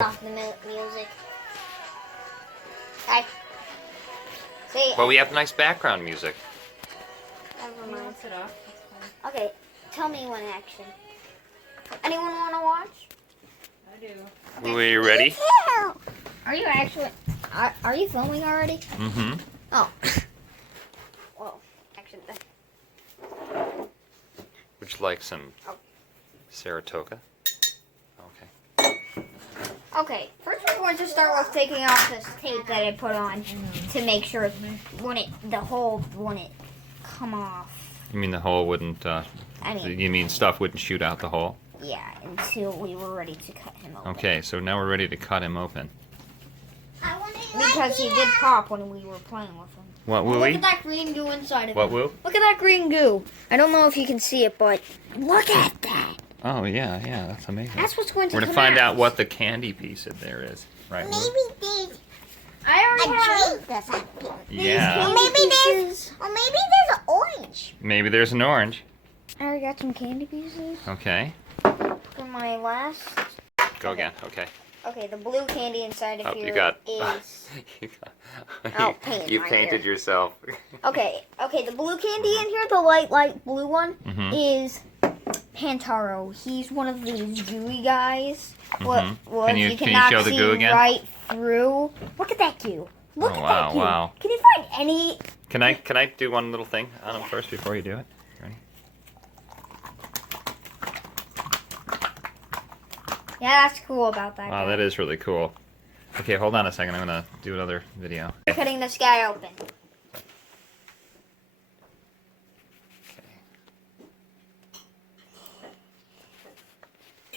Off the music. Hi. See. Well, we have nice background music. Never mind. It off. Okay, tell me one action. Anyone want to watch? I do. Okay. Are you ready? Yeah. Are you actually? Are you filming already? Mm-hmm. Oh. Well, action then. Would you like some Saratoga? Okay. Okay, first we're going to start with taking off this tape that I put on to make sure the hole wouldn't come off. You mean the hole wouldn't, you mean stuff wouldn't shoot out the hole? Yeah, until we were ready to cut him open. Okay, so now we're ready to cut him open. Because he did pop when we were playing with him. What, Look Wooey? at that green goo inside of What, him. Woo? Look at that green goo. I don't know if you can see it, but look at that. Oh, yeah, that's amazing. That's what's going to We're come going to find out out what the candy piece in there is. Right, Woo? there's I already a have drink that's happening. Yeah. Or maybe there's an orange. Maybe there's an orange. I already got some candy pieces Okay. for my last. Go again. Okay. Okay, the blue candy inside of Oh, here you got... is. you, paint you right painted here. yourself. Okay, the blue candy in here, the light blue one, Mhm. is Pantaro. He's one of these gooey guys. Mhm. What Can you cannot show the see goo again? right through. Look at that goo. Look Oh, at wow, that goo. wow. Can you find any? Can I do one little thing on him first before you do it? Ready? Yeah, that's cool about that. Wow, guy. that is really cool. Okay, hold on a second. I'm going to do another video. We're cutting this guy open.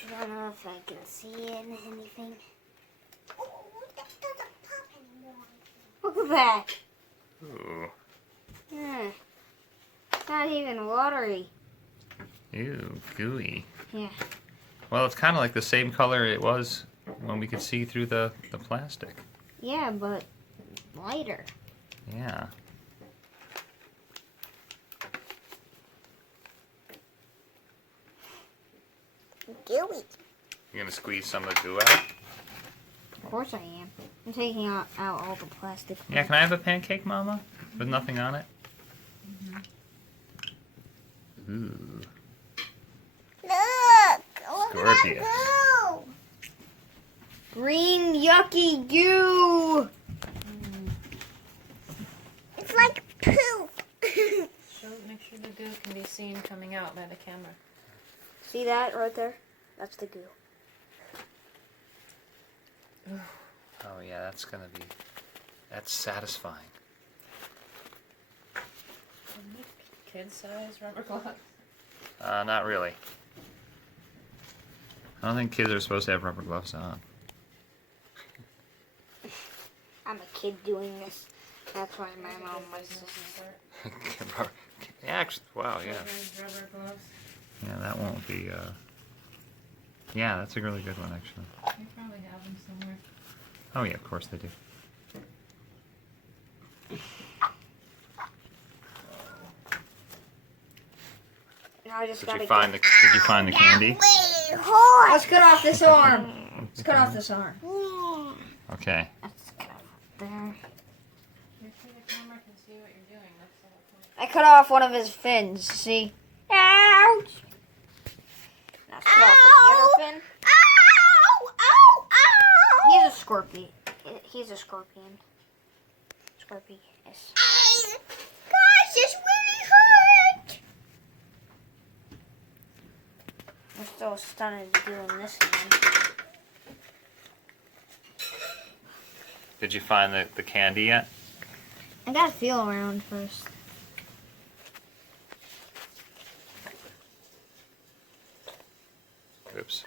I don't know if I can see anything. Oh, that doesn't pop anymore. Look at that. Ooh. It's not even watery. Ew, gooey. Yeah. Well, it's kind of like the same color it was when we could see through the plastic. Yeah, but lighter. Yeah. Gooey. You're going to squeeze some of the goo out? Of course I am. I'm taking out all the plastic. Yeah, can I have a pancake, Mama? With nothing on it? Ooh. Look. Look at Scorpius. that goo. Green yucky goo. It's like poop. Make sure the goo can be seen coming out by the camera. See that right there? That's the goo. Oh, yeah, that's going to be... That's satisfying. Kid-size rubber gloves. Not really. I don't think kids are supposed to have rubber gloves on. I'm a kid doing this. That's why my mom was. Actually, wow, yeah. Rubber gloves. Yeah, that won't be, Yeah, that's a really good one, actually. You probably have them somewhere. Oh, yeah, of course they do. Now I just Did gotta you find the candy? Wait, hold. Let's cut off this arm. Let's cut off this arm. Okay. Let's cut off there. Make sure the camera can see what you're doing. That's the whole point. I cut off one of his fins. See? Ouch! Now let's cut off the other fin. Ow! Ow! Ow! He's a scorpion. He's a scorpion. Scorpius. Gosh, this really hurt. I'm still stunned doing this again. Did you find the candy yet? I gotta feel around first. Oops.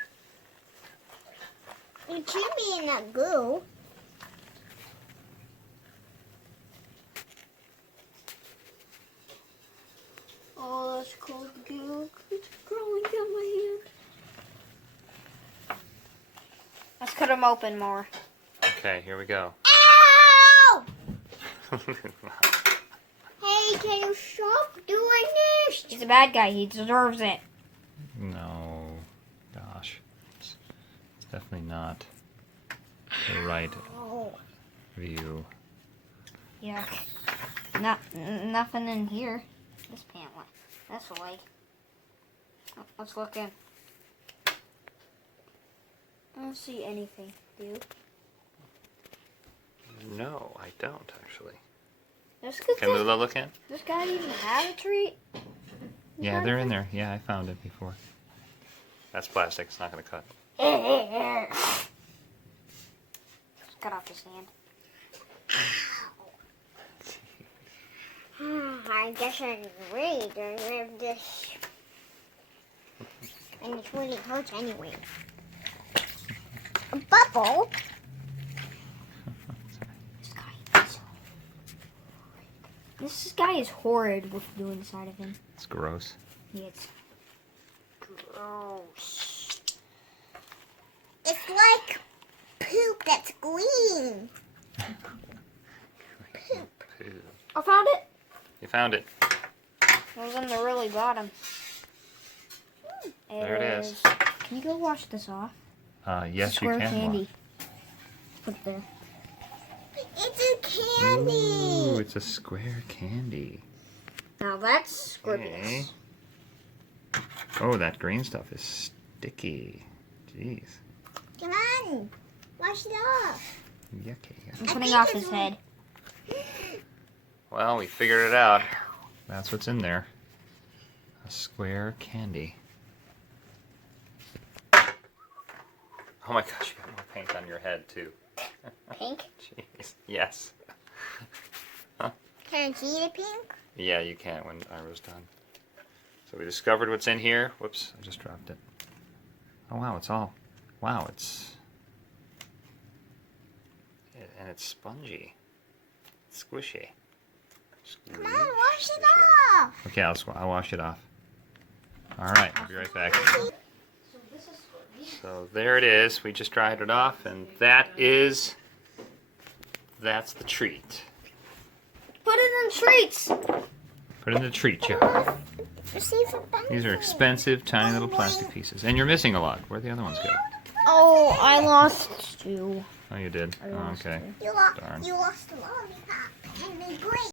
It should be in that goo. Oh, that's cold goo. It's crawling down my hand. Let's cut him open more. Okay, here we go. Ow! Hey, can you stop doing this? He's a bad guy. He deserves it. No. Gosh. It's definitely not. right Oh. view. Yeah. Nothing in here. This pant one. That's a leg. Oh, let's look in. I don't see anything, dude. No, I don't actually. Can Can Lula look in? this guy even have a treat? Yeah, they're in there. Yeah, I found it before. That's plastic. It's not going to cut. Just cut off his hand. I guess I really don't have this. And it really hurts anyway. A bubble? This guy is horrid with you inside of him. It's gross. Yeah, it's gross. It's like poop that's green. Poop. I found it. You found it. It was in the really bottom. There it is. Can you go wash this off? Yes, you Square can. candy. Put it there. It's a candy. Ooh, it's a square candy. Now that's scorpius. Okay. Oh, that green stuff is sticky. Jeez. Come on. Wash it off. Yucky. I'm I putting think off it's his head. Well, we figured it out. That's what's in there. A square candy. Oh my gosh, you got more paint on your head too. Pink? Jeez. Yes. Can I see the pink? Yeah, you can when Ira's done. So we discovered what's in here. Whoops, I just dropped it. Oh wow, it's all. Wow, it's. And it's spongy. Squishy. Come on, wash it off. Okay, I'll wash it off. Alright, I'll be right back. So there it is. We just dried it off, and that's the treat. Put it in treats. Put it in the treat jar. Receive a These are expensive, tiny little plastic pieces. And you're missing a lot. Where'd the other ones go? Oh, I lost two. Oh, you did? I Oh, lost okay. two. You Darn. lost the lollipop and the grape.